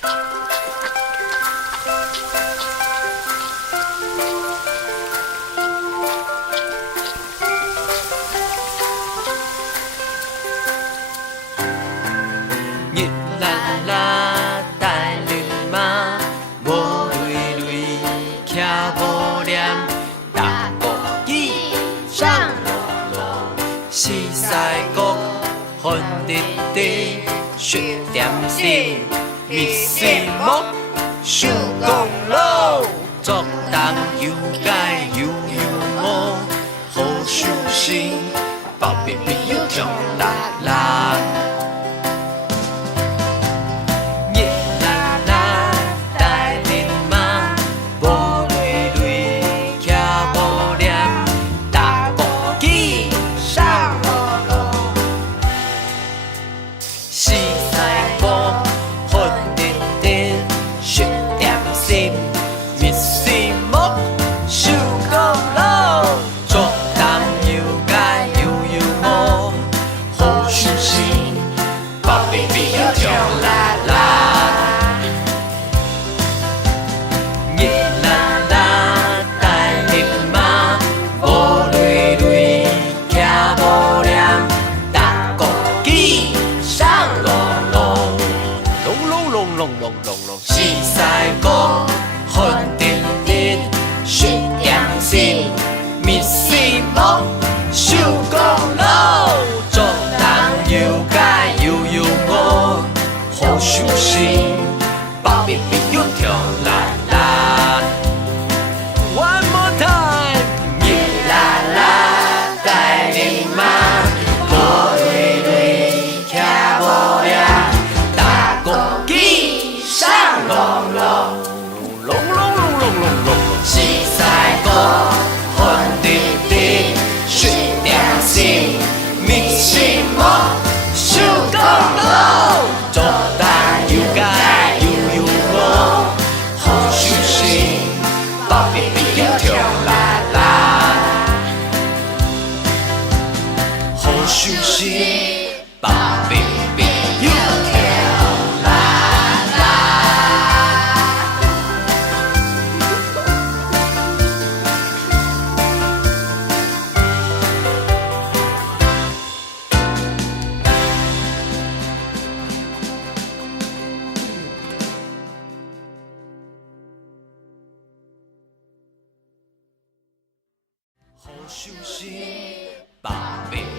日啦啦带绿马，无累累骑无念，大国语上路路，四西国分直直，雪点心密西木，手公路作东游街游游摸，好舒心，宝贝朋友跳啦啦。四西国分直直，雪点心密西木，手公路作东游街游游摸，好舒心，宝贝朋友跳啦啦。One more time， 日啦啦带你马，无累累骑无凉，大公鸡上龙龙，龙龙龙龙龙龙，四西国分直直，雪点心密西木，手公路作东游街游游摸，好舒心，宝贝朋友跳啦啦，好舒心，宝贝朋友跳啦啦。好舒心，宝贝。